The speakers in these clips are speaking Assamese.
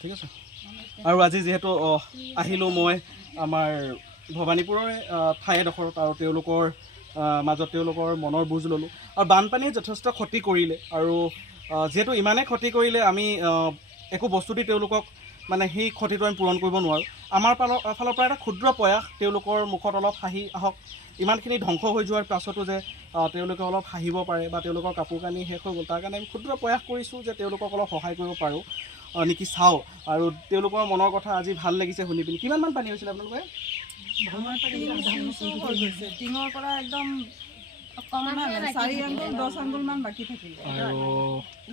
ঠিক আছে। আৰু আজি যিহেতু আহিলোঁ মই আমাৰ ভবানীপুৰৰ ঠাই এডোখৰত আৰু তেওঁলোকৰ মাজত তেওঁলোকৰ মনৰ বুজ ল'লোঁ। আৰু বানপানীয়ে যথেষ্ট ক্ষতি কৰিলে আৰু যিহেতু ইমানেই ক্ষতি কৰিলে আমি একো বস্তু দি তেওঁলোকক মানে সেই ক্ষতিটো আমি পূৰণ কৰিব নোৱাৰোঁ। আমাৰ ফালৰ পৰা এটা ক্ষুদ্ৰ প্ৰয়াস, তেওঁলোকৰ মুখত অলপ হাঁহি আহক, ইমানখিনি ধ্বংস হৈ যোৱাৰ পাছতো যে তেওঁলোকে অলপ হাঁহিব পাৰে বা তেওঁলোকৰ কাপোৰ কানি শেষ হৈ গ'ল, তাৰ কাৰণে আমি ক্ষুদ্ৰ প্ৰয়াস কৰিছোঁ যে তেওঁলোকক অলপ সহায় কৰিব পাৰোঁ নেকি চাওঁ। আৰু তেওঁলোকৰ মনৰ কথা আজি ভাল লাগিছে শুনি পিনি। কিমানমান পানী হৈছিলে আপোনালোকে? টিঙৰ পৰা একদম 4 আঙ্গুল 10 আঙ্গুল মান বাকী থাকিল। আৰু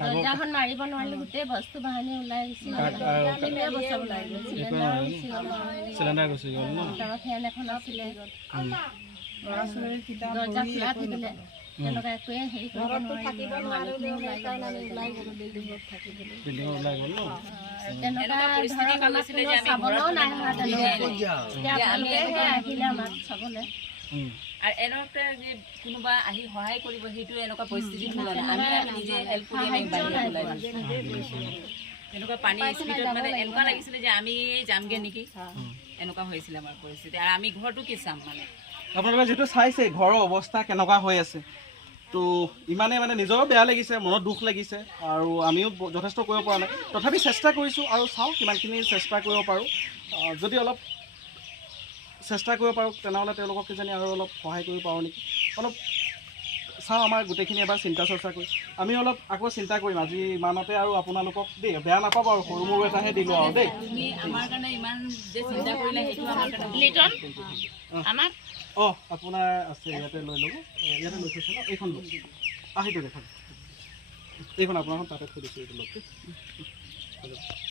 দৰ্জাখন মাৰিব নোৱাৰিলে গোটেই বস্তু বাহানি ওলাই চিলিণ্ডাৰ গুচি গ'ল ন? ফেন এখন আছিলে, ল'ৰা ছোৱালীৰ কিতাপ দৰ্জা খোলা থাকিলে তেনেকুৱা একোৱে হেৰি কৰিব বিল্ডিঙত ওলাই গ'ল ন? তেনেকুৱা চাবলৈও নাই হোৱা তেনেকুৱা আহিলে আমাক চাবলৈ। আৰু এনেকুৱা যে কোনোবা আহি সহায় কৰিব, সেইটো এনেকুৱা পৰিস্থিতি হ'ল আমি নিজে হেল্প কৰি এনেকুৱা পানী স্পীডত মানে এনেকুৱা লাগিছিলে যে আমি যামগৈ নেকি, এনেকুৱা হৈছিলে আমাৰ পৰিস্থিতি। আৰু আমি ঘৰটো কি চাম মানে। আপোনালোকে যিটো চাইছে ঘৰৰ অৱস্থা কেনেকুৱা হৈ আছে, তো ইমানে মানে নিজৰো বেয়া লাগিছে, মনত দুখ লাগিছে আৰু আমিও যথেষ্ট কৰিব পৰা নাই। তথাপি চেষ্টা কৰিছোঁ আৰু চাওঁ কিমানখিনি চেষ্টা কৰিব পাৰোঁ। যদি অলপ চেষ্টা কৰিব পাৰোঁ তেনেহ'লে তেওঁলোকক কিজানি আৰু অলপ সহায় কৰিব পাৰোঁ নেকি। অলপ চাওঁ, আমাৰ গোটেইখিনি এবাৰ চিন্তা চৰ্চা কৰি আমি অলপ আকৌ চিন্তা কৰিম আজি ইমানতে। আৰু আপোনালোকক দেই বেয়া নাপাব আৰু সৰু মৰু এটাহে দিলোঁ আৰু দেই। আমাৰ কাৰণে ইমান যে চিন্তা কৰিলে সেইটো আমাৰ কাৰণে আপোনাৰ আছে ইয়াতে লৈ ল'ব, ইয়াতে লৈ থৈছে ন, এইখন লৈ সেইটো দেখাব, এইখন আপোনাৰখন তাতে থৈ দিছোঁ এইটো লওক।